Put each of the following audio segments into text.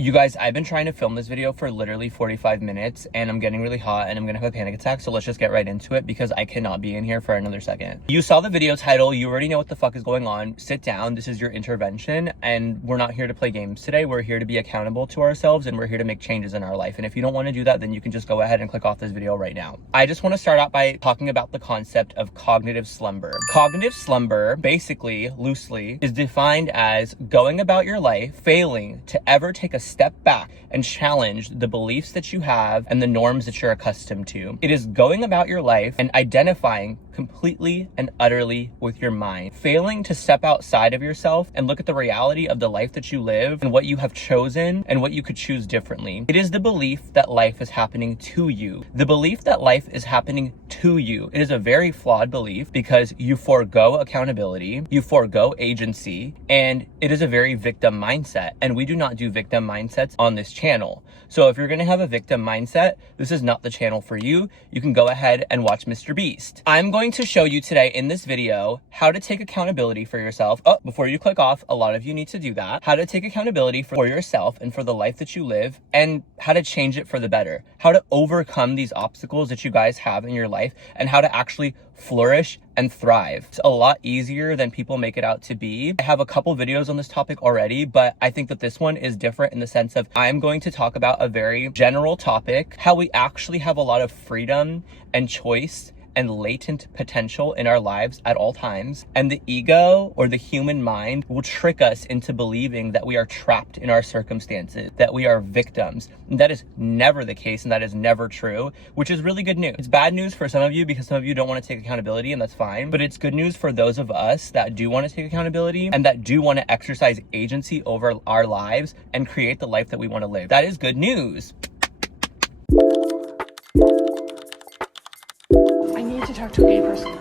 You guys, I've been trying to film this video for literally 45 minutes and I'm getting really hot and I'm gonna have a panic attack. So let's just get right into it because I cannot be in here for another second. You saw the video title. You already know what the fuck is going on. Sit down. This is your intervention and we're not here to play games today. We're here to be accountable to ourselves and we're here to make changes in our life. And if you don't want to do that, then you can just go ahead and click off this video right now. I just want to start out by talking about the concept of cognitive slumber. Cognitive slumber, basically, loosely, is defined as going about your life, failing to ever take a step back and challenge the beliefs that you have and the norms that you're accustomed to. It is going about your life and identifying completely and utterly with your mind, failing to step outside of yourself and look at the reality of the life that you live and what you have chosen and what you could choose differently. It is the belief that life is happening to you. The belief that life is happening to you. It is a very flawed belief because you forego accountability, you forego agency, and it is a very victim mindset. And we do not do victim mindsets on this channel. So if you're going to have a victim mindset, this is not the channel for you. You can go ahead and watch Mr. Beast. I'm going to show you today in this video how to take accountability for yourself. Oh, before you click off, a lot of you need to do that. How to take accountability for yourself and for the life that you live and how to change it for the better. How to overcome these obstacles that you guys have in your life and how to actually flourish and thrive. It's a lot easier than people make it out to be. I have a couple videos on this topic already, but I think that this one is different in the sense of I'm going to talk about a very general topic, how we actually have a lot of freedom and choice and latent potential in our lives at all times. And the ego or the human mind will trick us into believing that we are trapped in our circumstances, that we are victims. And that is never the case and that is never true, which is really good news. It's bad news for some of you because some of you don't want to take accountability and that's fine. But it's good news for those of us that do want to take accountability and that do want to exercise agency over our lives and create the life that we want to live. That is good news. To talk to a gay person.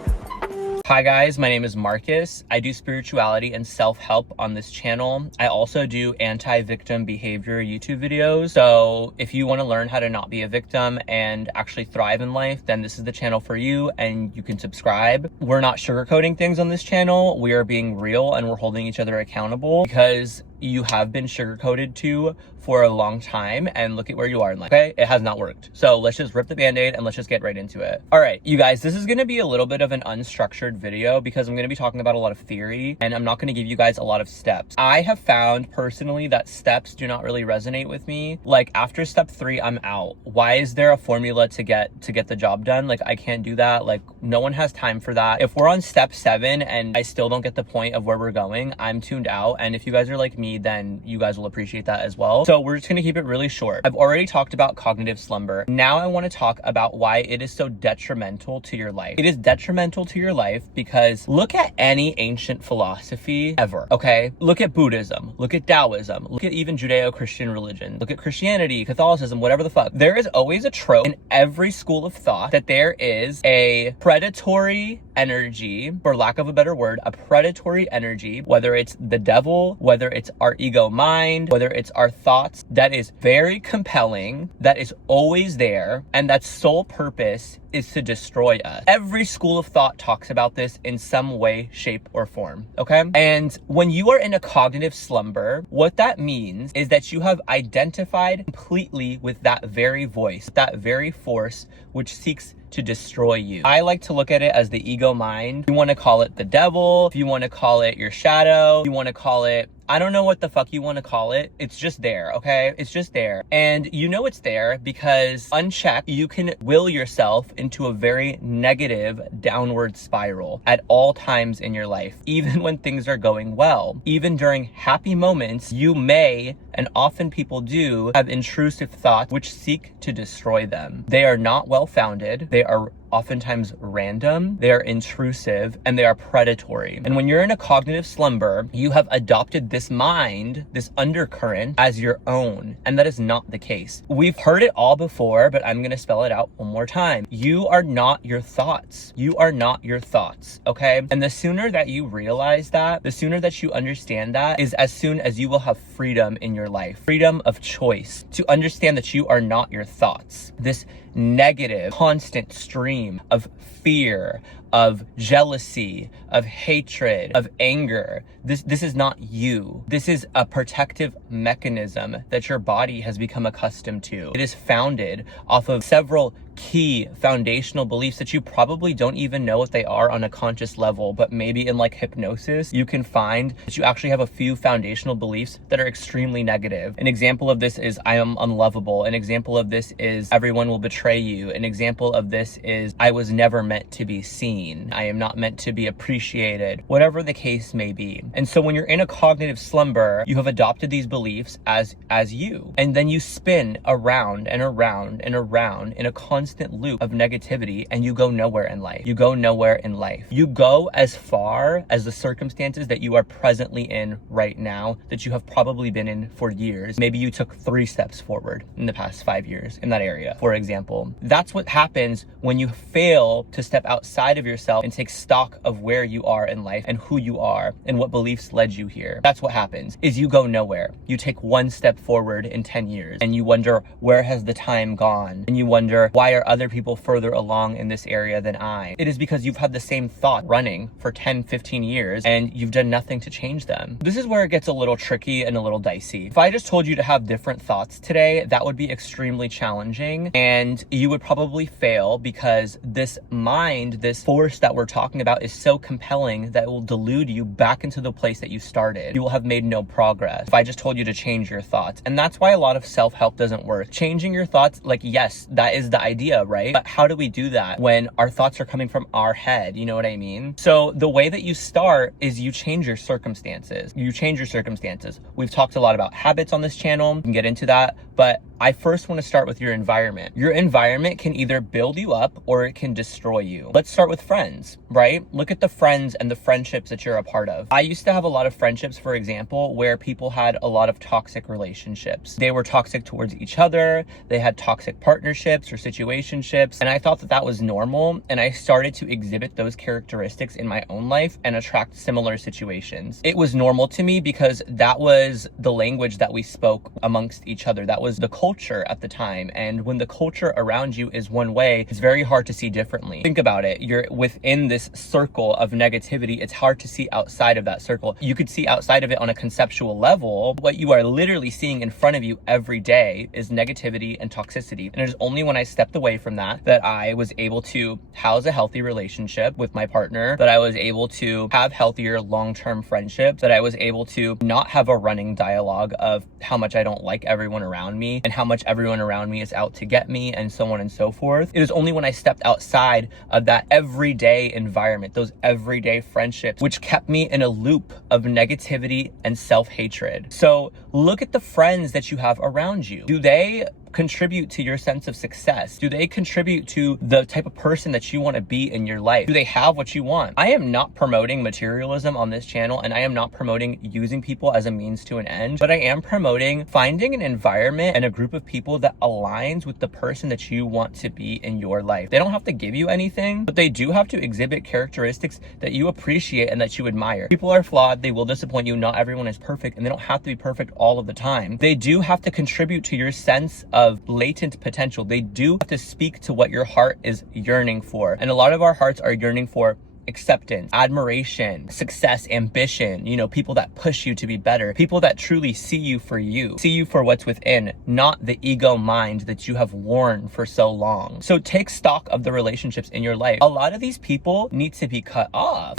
Hi guys, my name is Marcus. I do spirituality and self-help on this channel. I also do anti-victim behavior YouTube videos. So if you want to learn how to not be a victim and actually thrive in life, then this is the channel for you and you can subscribe. We're not sugarcoating things on this channel. We are being real and we're holding each other accountable because you have been sugarcoated to for a long time and look at where you are in life, okay? It has not worked. So let's just rip the band-aid and let's just get right into it. All right, you guys, this is gonna be a little bit of an unstructured video because I'm gonna be talking about a lot of theory and I'm not gonna give you guys a lot of steps. I have found personally that steps do not really resonate with me. Like after step 3, I'm out. Why is there a formula to get the job done? Like I can't do that. Like no one has time for that. If we're on step 7 and I still don't get the point of where we're going, I'm tuned out. And if you guys are like me, then you guys will appreciate that as well. So we're just gonna keep it really short. I've already talked about cognitive slumber. Now I want to talk about why it is so detrimental to your life. It is detrimental to your life because look at any ancient philosophy ever, okay? Look at Buddhism, look at Taoism, look at even Judeo-Christian religion, look at Christianity, Catholicism, whatever the fuck. There is always a trope in every school of thought that there is a predatory energy, for lack of a better word, a predatory energy, whether it's the devil, whether it's our ego mind, whether it's our thoughts, that is very compelling, that is always there, and that sole purpose is to destroy us. Every school of thought talks about this in some way, shape, or form, okay? And when you are in a cognitive slumber, what that means is that you have identified completely with that very voice, that very force which seeks to destroy you. I like to look at it as the ego mind. If you want to call it the devil, if you want to call it your shadow, if you want to call it, I don't know what the fuck you want to call it. It's just there, okay? It's just there. And you know it's there because unchecked, you can will yourself into a very negative downward spiral at all times in your life, even when things are going well. Even during happy moments, you may, and often people do, have intrusive thoughts which seek to destroy them. They are not well-founded. They are oftentimes random, they are intrusive, and they are predatory. And when you're in a cognitive slumber, you have adopted this mind, this undercurrent, as your own. And that is not the case. We've heard it all before, but I'm gonna spell it out one more time. You are not your thoughts. You are not your thoughts, okay? And the sooner that you realize that, the sooner that you understand that, is as soon as you will have freedom in your life. Freedom of choice. To understand that you are not your thoughts. This negative, constant stream of fear, of jealousy, of hatred, of anger. This is not you. This is a protective mechanism that your body has become accustomed to. It is founded off of several key foundational beliefs that you probably don't even know what they are on a conscious level, but maybe in like hypnosis, you can find that you actually have a few foundational beliefs that are extremely negative. An example of this is I am unlovable. An example of this is everyone will betray you. An example of this is I was never meant to be seen. I am not meant to be appreciated, whatever the case may be. And so when you're in a cognitive slumber, you have adopted these beliefs as you, and then you spin around and around and around in a constant loop of negativity, and you go nowhere in life. You go nowhere in life. You go as far as the circumstances that you are presently in right now that you have probably been in for years. Maybe you took 3 steps forward in the past 5 years in that area, for example. That's what happens when you fail to step outside of yourself and take stock of where you are in life and who you are and what beliefs led you here. That's what happens, is you go nowhere. You take 1 step forward in 10 years and you wonder, where has the time gone? And you wonder, why are other people further along in this area than I? It is because you've had the same thought running for 10, 15 years and you've done nothing to change them. This is where it gets a little tricky and a little dicey. If I just told you to have different thoughts today, that would be extremely challenging and you would probably fail because this mind, this force that we're talking about is so compelling that it will delude you back into the place that you started. You will have made no progress if I just told you to change your thoughts. And that's why a lot of self-help doesn't work. Changing your thoughts, like, yes, that is the idea, right? But how do we do that when our thoughts are coming from our head? You know what I mean? So the way that you start is you change your circumstances. You change your circumstances. We've talked a lot about habits on this channel. We can get into that, but I first want to start with your environment. Your environment can either build you up or it can destroy you. Let's start with friends, right? Look at the friends and the friendships that you're a part of. I used to have a lot of friendships, for example, where people had a lot of toxic relationships. They were toxic towards each other. They had toxic partnerships or situationships. And I thought that that was normal. And I started to exhibit those characteristics in my own life and attract similar situations. It was normal to me because that was the language that we spoke amongst each other. That was the culture at the time. And when the culture around you is one way, it's very hard to see differently. Think about it. You're within this circle of negativity. It's hard to see outside of that circle. You could see outside of it on a conceptual level. What you are literally seeing in front of you every day is negativity and toxicity. And it is only when I stepped away from that that I was able to house a healthy relationship with my partner, that I was able to have healthier long-term friendships, that I was able to not have a running dialogue of how much I don't like everyone around me and how much everyone around me is out to get me and so on and so forth. It was only when I stepped outside of that everyday environment, those everyday friendships, which kept me in a loop of negativity and self-hatred. So look at the friends that you have around you. Do they contribute to your sense of success? Do they contribute to the type of person that you want to be in your life? Do they have what you want? I am not promoting materialism on this channel, and I am not promoting using people as a means to an end, but I am promoting finding an environment and a group of people that aligns with the person that you want to be in your life. They don't have to give you anything, but they do have to exhibit characteristics that you appreciate and that you admire. People are flawed. They will disappoint you. Not everyone is perfect, and they don't have to be perfect all of the time. They do have to contribute to your sense of latent potential. They do have to speak to what your heart is yearning for. And a lot of our hearts are yearning for acceptance, admiration, success, ambition, you know, people that push you to be better, people that truly see you for what's within, not the ego mind that you have worn for so long. So take stock of the relationships in your life. A lot of these people need to be cut off.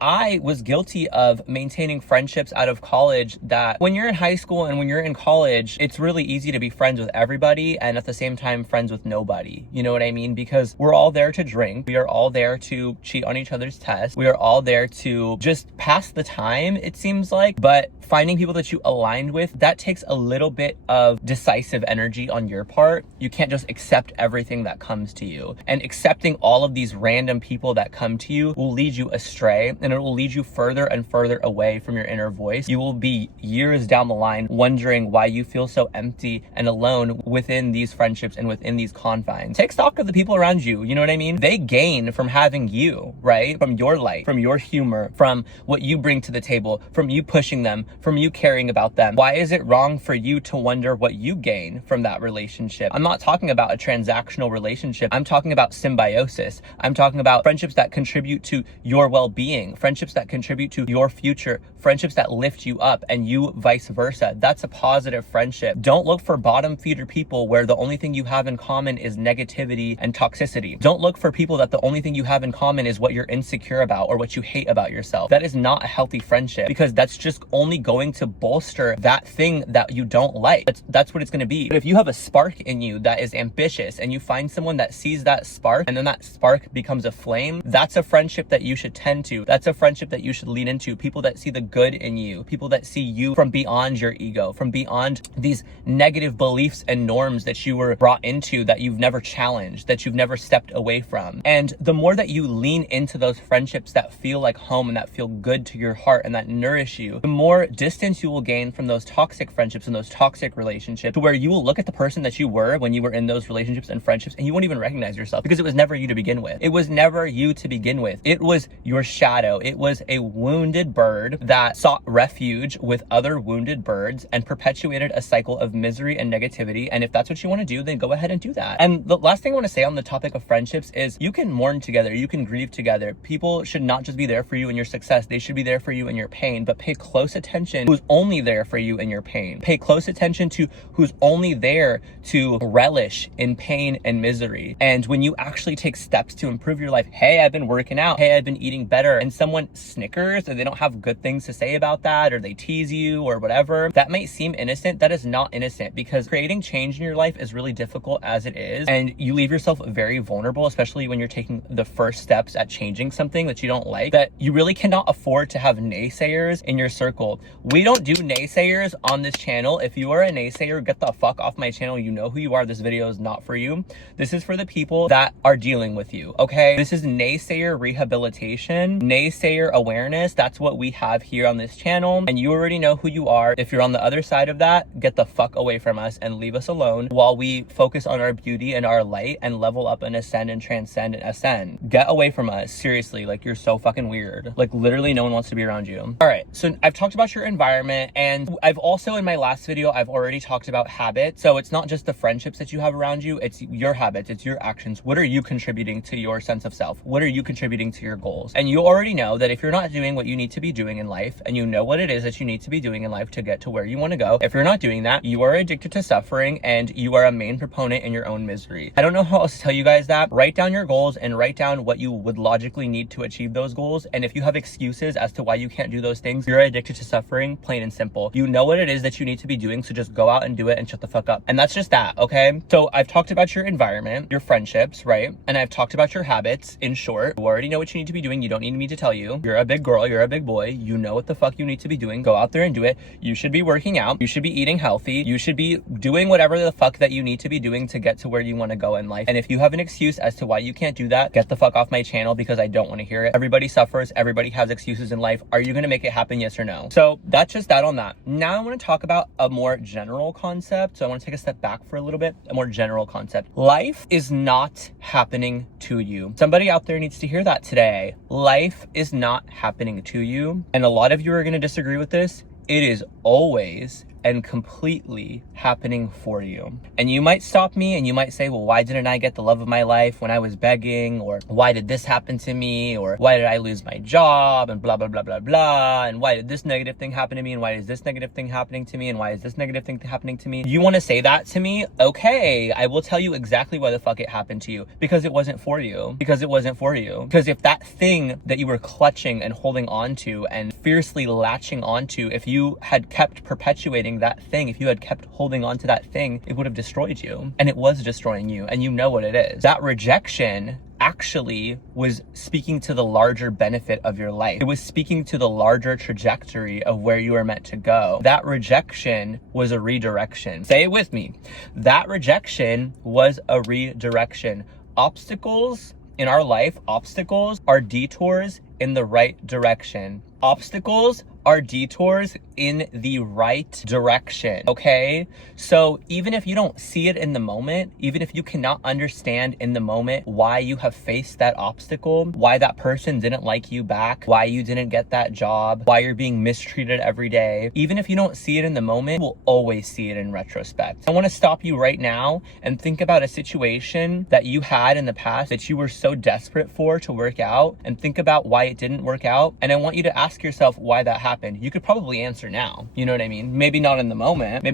I was guilty of maintaining friendships out of college that when you're in high school and when you're in college, it's really easy to be friends with everybody and at the same time friends with nobody. You know what I mean? Because we're all there to drink. We are all there to cheat on each other's tests. We are all there to just pass the time, it seems like. But finding people that you aligned with, that takes a little bit of decisive energy on your part. You can't just accept everything that comes to you. And accepting all of these random people that come to you will lead you astray, and it will lead you further and further away from your inner voice. You will be years down the line wondering why you feel so empty and alone within these friendships and within these confines. Take stock of the people around you. You know what I mean? They gain from from having you, right? From your life, from your humor, from what you bring to the table, from you pushing them, from you caring about them. Why is it wrong for you to wonder what you gain from that relationship? I'm not talking about a transactional relationship. I'm talking about symbiosis. I'm talking about friendships that contribute to your well-being, friendships that contribute to your future, friendships that lift you up, and you vice versa. That's a positive friendship. Don't look for bottom feeder people where the only thing you have in common is negativity and toxicity. Don't look for people that the only thing you have in common is what you're insecure about or what you hate about yourself. That is not a healthy friendship, because that's just only going to bolster that thing that you don't like. That's what it's going to be. But if you have a spark in you that is ambitious and you find someone that sees that spark and then that spark becomes a flame, that's a friendship that you should tend to. That's a friendship that you should lean into. People that see the good in you, people that see you from beyond your ego, from beyond these negative beliefs and norms that you were brought into, that you've never challenged, that you've never stepped away from. And the more that you lean into those friendships that feel like home and that feel good to your heart and that nourish you, the more distance you will gain from those toxic friendships and those toxic relationships, to where you will look at the person that you were when you were in those relationships and friendships and you won't even recognize yourself, because it was never you to begin with. It was never you to begin with. It was your shadow. It was a wounded bird that sought refuge with other wounded birds and perpetuated a cycle of misery and negativity. And if that's what you want to do, then go ahead and do that. And the last thing I want to say on the topic of friendships is you can mourn together, you can grieve together. People should not just be there for you in your success, they should be there for you in your pain. But pay close attention to who's only there for you in your pain. Pay close attention to who's only there to relish in pain and misery. And when you actually take steps to improve your life, hey, I've been working out, hey, I've been eating better, and someone snickers or they don't have good things to say about that, or they tease you or whatever, that might seem innocent. That is not innocent, because creating change in your life is really difficult as it is, and you leave yourself very vulnerable, especially when you're taking the first steps at changing something that you don't like, that you really cannot afford to have naysayers in your circle. We don't do naysayers on this channel. If you are a naysayer, get the fuck off my channel. You know who you are. This video is not for you. This is for the people that are dealing with you, okay? This is naysayer rehabilitation, naysayer awareness. That's what we have here on this channel, and you already know who you are. If you're on the other side of that, get the fuck away from us and leave us alone while we focus on our beauty and our light and level up and ascend and transcend and ascend. Get away from us. Seriously, like, you're so fucking weird. Like, literally no one wants to be around you. All right, so I've talked about your environment, and I've also, in my last video, I've already talked about habits. So it's not just the friendships that you have around you, it's your habits, it's your actions. What are you contributing to your sense of self? What are you contributing to your goals? And you already know that if you're not doing what you need to be doing in life, and you know what it is that you need to be doing in life to get to where you want to go, if you're not doing that, you are addicted to suffering and you are a main proponent in your own misery. I don't know how else to tell you guys that. Write down your goals and write down what you would logically need to achieve those goals. And if you have excuses as to why you can't do those things, you're addicted to suffering, plain and simple. You know what it is that you need to be doing, so just go out and do it and shut the fuck up. And that's just that, okay? So I've talked about your environment, your friendships, right? And I've talked about your habits. In short, you already know what you need to be doing. You don't need me to tell you. You're a big girl, you're a big boy. You know what the fuck you need to be doing. Go out there and do it. You should be working out. You should be eating healthy. You should be doing whatever the fuck that you need to be doing to get to where you want to go in life. And if you have an excuse as to why you can't do that, get the fuck off my channel, because I don't want to hear it. Everybody suffers. Everybody has excuses in life. Are you going to make it happen? Yes or no? So that's just that on that. Now I want to talk about a more general concept. So I want to take a step back for a little bit. A more general concept. Life is not happening to you. Somebody out there needs to hear that today. Life is not happening to you. And a lot of you are going to disagree with this. It is always and completely happening for you. And you might stop me and you might say, well, why didn't I get the love of my life when I was begging? Or why did this happen to me? Or why did I lose my job? And blah, blah, blah, blah, blah. And why did this negative thing happen to me? And why is this negative thing happening to me? And why is this negative thing happening to me? You want to say that to me? Okay, I will tell you exactly why the fuck it happened to you. Because it wasn't for you. Because it wasn't for you. Because if that thing that you were clutching and holding on to and fiercely latching onto, if you had kept perpetuating that thing, if you had kept holding on to that thing, it would have destroyed you. And it was destroying you, and you know what it is. That rejection actually was speaking to the larger benefit of your life. It was speaking to the larger trajectory of where you were meant to go. That rejection was a redirection. Say it with me. That rejection was a redirection. Obstacles in our life, obstacles are detours in the right direction. Obstacles are detours in the right direction, okay? So even if you don't see it in the moment, even if you cannot understand in the moment why you have faced that obstacle, why that person didn't like you back, why you didn't get that job, why you're being mistreated every day, even if you don't see it in the moment, you will always see it in retrospect. I want to stop you right now and think about a situation that you had in the past that you were so desperate for to work out, and think about why it didn't work out. And I want you to ask yourself why that happened. You could probably answer now. You know what I mean? Maybe not in the moment,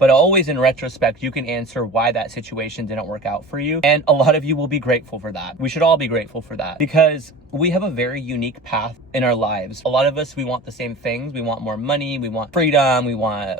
but always in retrospect, you can answer why that situation didn't work out for you. And a lot of you will be grateful for that. We should all be grateful for that, because we have a very unique path in our lives. A lot of us, we want the same things. We want more money, we want freedom, we want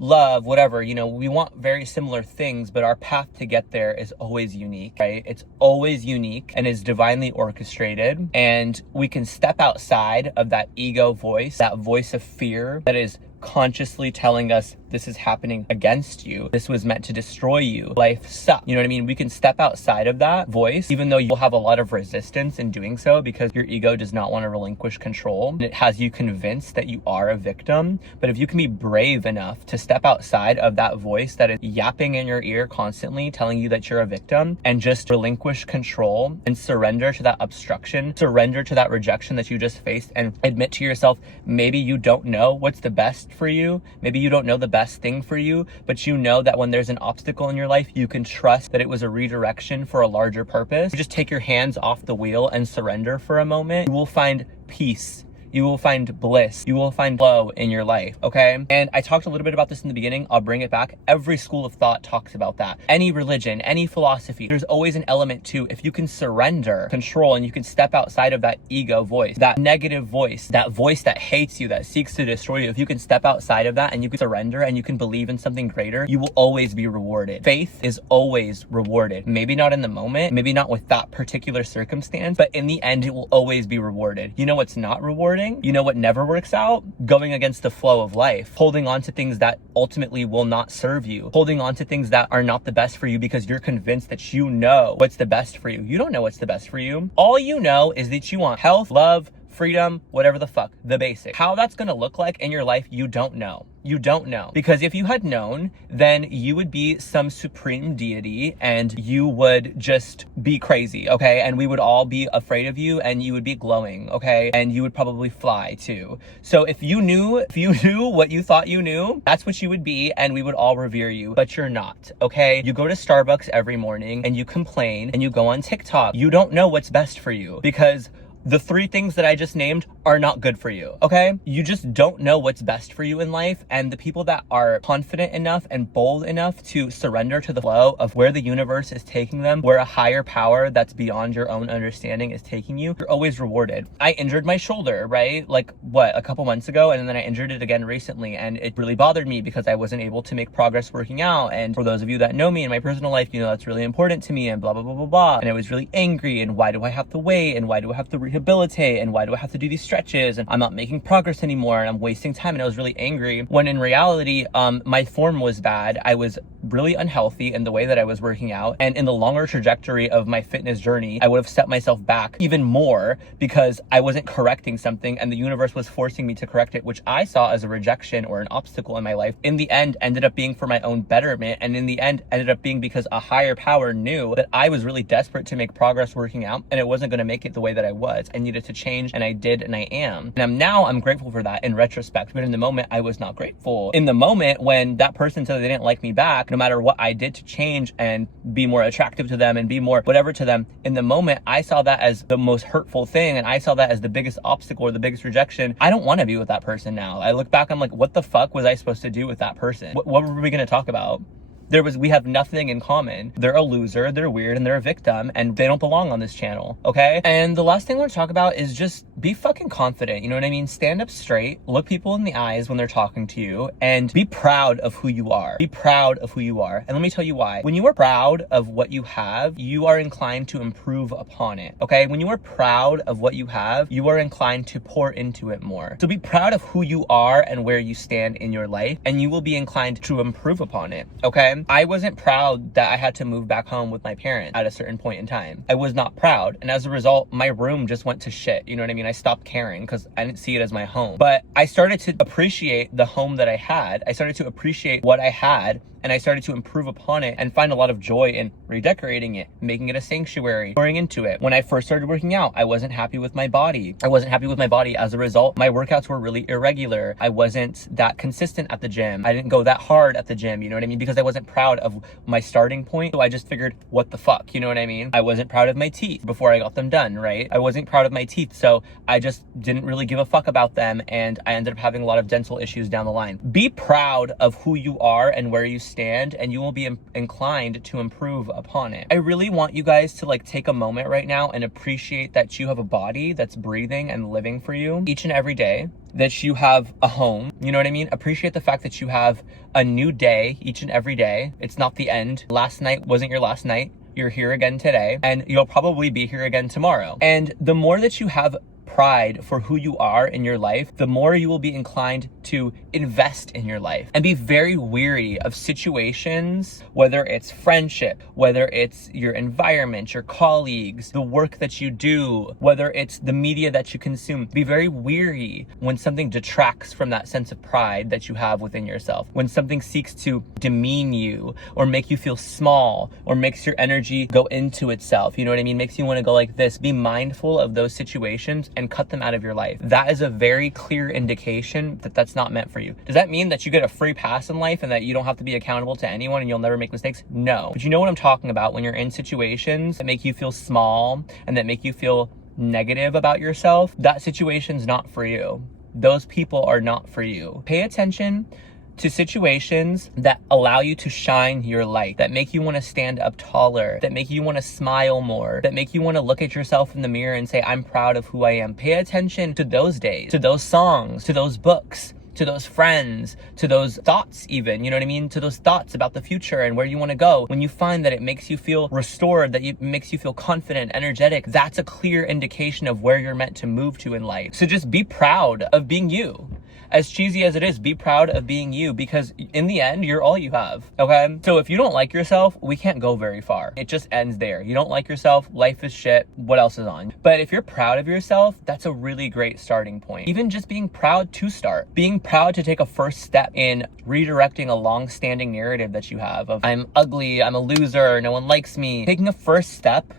love, whatever, you know, we want very similar things, but our path to get there is always unique, right? It's always unique and is divinely orchestrated. And we can step outside of that ego voice, that voice of fear that is consciously telling us this is happening against you. This was meant to destroy you. Life sucks. You know what I mean? We can step outside of that voice, even though you'll have a lot of resistance in doing so because your ego does not want to relinquish control. And it has you convinced that you are a victim. But if you can be brave enough to step outside of that voice that is yapping in your ear constantly, telling you that you're a victim, and just relinquish control and surrender to that obstruction, surrender to that rejection that you just faced, and admit to yourself, maybe you don't know what's the best for you. Maybe you don't know the best thing for you, but you know that when there's an obstacle in your life, you can trust that it was a redirection for a larger purpose. You just take your hands off the wheel and surrender for a moment. You will find peace. You will find bliss. You will find flow in your life, okay? And I talked a little bit about this in the beginning. I'll bring it back. Every school of thought talks about that. Any religion, any philosophy, there's always an element to, if you can surrender control and you can step outside of that ego voice, that negative voice, that voice that hates you, that seeks to destroy you, if you can step outside of that and you can surrender and you can believe in something greater, you will always be rewarded. Faith is always rewarded. Maybe not in the moment, maybe not with that particular circumstance, but in the end, it will always be rewarded. You know what's not rewarding? You know what never works out? Going against the flow of life, holding on to things that ultimately will not serve you, holding on to things that are not the best for you because you're convinced that you know what's the best for you. You don't know what's the best for you. All you know is that you want health, love, freedom, whatever the fuck, the basic. How that's gonna look like in your life, you don't know. You don't know. Because if you had known, then you would be some supreme deity and you would just be crazy, okay? And we would all be afraid of you and you would be glowing, okay? And you would probably fly too. So if you knew what you thought you knew, that's what you would be and we would all revere you, but you're not, okay? You go to Starbucks every morning and you complain and you go on TikTok. You don't know what's best for you because the three things that I just named are not good for you, okay? You just don't know what's best for you in life, and the people that are confident enough and bold enough to surrender to the flow of where the universe is taking them, where a higher power that's beyond your own understanding is taking you, you're always rewarded. I injured my shoulder, right? Like, a couple months ago, and then I injured it again recently, and it really bothered me because I wasn't able to make progress working out. And for those of you that know me in my personal life, you know that's really important to me, and blah, blah, blah, blah, blah. And I was really angry, and why do I have to wait, and why do I have to rehabilitate, and why do I have to do these stretches, and I'm not making progress anymore, and I'm wasting time, and I was really angry, when in reality, my form was bad. I was really unhealthy in the way that I was working out, and in the longer trajectory of my fitness journey, I would have set myself back even more because I wasn't correcting something, and the universe was forcing me to correct it, which I saw as a rejection or an obstacle in my life. In the end, ended up being for my own betterment, and in the end, ended up being because a higher power knew that I was really desperate to make progress working out, and it wasn't going to make it the way that I was. I needed to change, and I did, and I am. And I'm grateful for that in retrospect, but in the moment, I was not grateful. In the moment, when that person said they didn't like me back, no matter what I did to change and be more attractive to them and be more whatever to them, in the moment, I saw that as the most hurtful thing, and I saw that as the biggest obstacle or the biggest rejection. I don't want to be with that person now. I look back, I'm like, what the fuck was I supposed to do with that person? What were we going to talk about? We have nothing in common. They're a loser, they're weird, and they're a victim, and they don't belong on this channel, okay? And the last thing I want to talk about is just be fucking confident, you know what I mean? Stand up straight, look people in the eyes when they're talking to you, and be proud of who you are. Be proud of who you are. And let me tell you why. When you are proud of what you have, you are inclined to improve upon it, okay? When you are proud of what you have, you are inclined to pour into it more. So be proud of who you are and where you stand in your life, and you will be inclined to improve upon it, okay? okay? I wasn't proud that I had to move back home with my parents at a certain point in time. I was not proud. And as a result, my room just went to shit. You know what I mean? I stopped caring because I didn't see it as my home. But I started to appreciate the home that I had. I started to appreciate what I had, and I started to improve upon it and find a lot of joy in redecorating it, making it a sanctuary, pouring into it. When I first started working out, I wasn't happy with my body. As a result, my workouts were really irregular. I wasn't that consistent at the gym. I didn't go that hard at the gym, you know what I mean? Because I wasn't proud of my starting point. So I just figured, what the fuck, you know what I mean? I wasn't proud of my teeth before I got them done, right? I wasn't proud of my teeth, so I just didn't really give a fuck about them, and I ended up having a lot of dental issues down the line. Be proud of who you are and where you stand, and you will be inclined to improve upon it. I really want you guys to like take a moment right now and appreciate that you have a body that's breathing and living for you each and every day, that you have a home, you know what I mean? Appreciate the fact that you have a new day each and every day. It's not the end. Last night wasn't your last night. You're here again today, and you'll probably be here again tomorrow. And the more that you have pride for who you are in your life, the more you will be inclined to invest in your life and be very weary of situations, whether it's friendship, whether it's your environment, your colleagues, the work that you do, whether it's the media that you consume. Be very weary when something detracts from that sense of pride that you have within yourself, when something seeks to demean you or make you feel small or makes your energy go into itself, you know what I mean? Makes you want to go like this. Be mindful of those situations and cut them out of your life. That is a very clear indication that that's not meant for you. Does that mean that you get a free pass in life and that you don't have to be accountable to anyone and you'll never make mistakes? No. But you know what I'm talking about when you're in situations that make you feel small and that make you feel negative about yourself. That situation's not for you. Those people are not for you. Pay attention to situations that allow you to shine your light, that make you want to stand up taller, that make you want to smile more, that make you want to look at yourself in the mirror and say, I'm proud of who I am. Pay attention to those days, to those songs, to those books, to those friends, to those thoughts even, you know what I mean? To those thoughts about the future and where you want to go. When you find that it makes you feel restored, that it makes you feel confident, energetic, that's a clear indication of where you're meant to move to in life. So just be proud of being you. As cheesy as it is, be proud of being you, because in the end, you're all you have, okay? So if you don't like yourself, we can't go very far. It just ends there. You don't like yourself, life is shit, what else is on? But if you're proud of yourself, that's a really great starting point. Even just being proud to start. Being proud to take a first step in redirecting a long-standing narrative that you have of, I'm ugly, I'm a loser, no one likes me. Taking a first step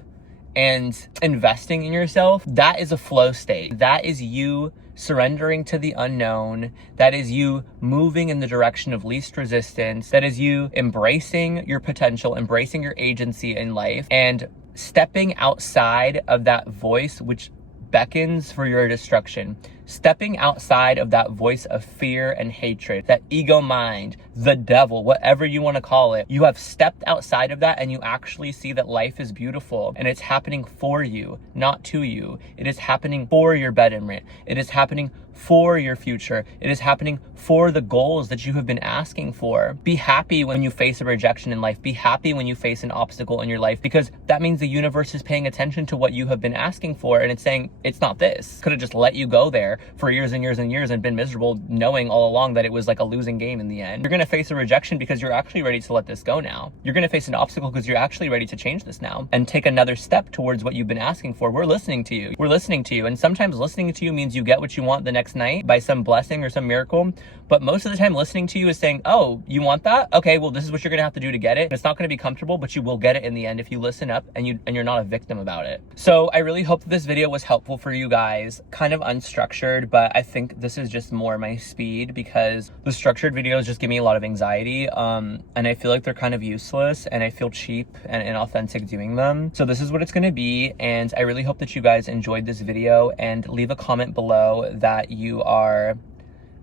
and investing in yourself, that is a flow state. That is you surrendering to the unknown. That is you moving in the direction of least resistance. That is you embracing your potential, embracing your agency in life, and stepping outside of that voice which beckons for your destruction. Stepping outside of that voice of fear and hatred, that ego mind, the devil, whatever you want to call it. You have stepped outside of that and you actually see that life is beautiful and it's happening for you, not to you. It is happening for your betterment. It is happening for your future. It is happening for the goals that you have been asking for. Be happy when you face a rejection in life. Be happy when you face an obstacle in your life, because that means the universe is paying attention to what you have been asking for, and it's saying, it's not this. Could have just let you go there for years and years and years and been miserable, knowing all along that it was like a losing game in the end. You're gonna face a rejection because you're actually ready to let this go now. You're gonna face an obstacle because you're actually ready to change this now and take another step towards what you've been asking for. We're listening to you. We're listening to you. And sometimes listening to you means you get what you want the next night by some blessing or some miracle. But most of the time listening to you is saying, oh, you want that? Okay, well, this is what you're gonna have to do to get it. It's not gonna be comfortable, but you will get it in the end if you listen up and you're not a victim about it. So I really hope that this video was helpful for you guys. Kind of unstructured, but I think this is just more my speed, because the structured videos just give me a lot of anxiety. And I feel like they're kind of useless and I feel cheap and inauthentic doing them. So this is what it's gonna be. And I really hope that you guys enjoyed this video, and leave a comment below that you are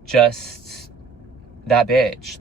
just that bitch.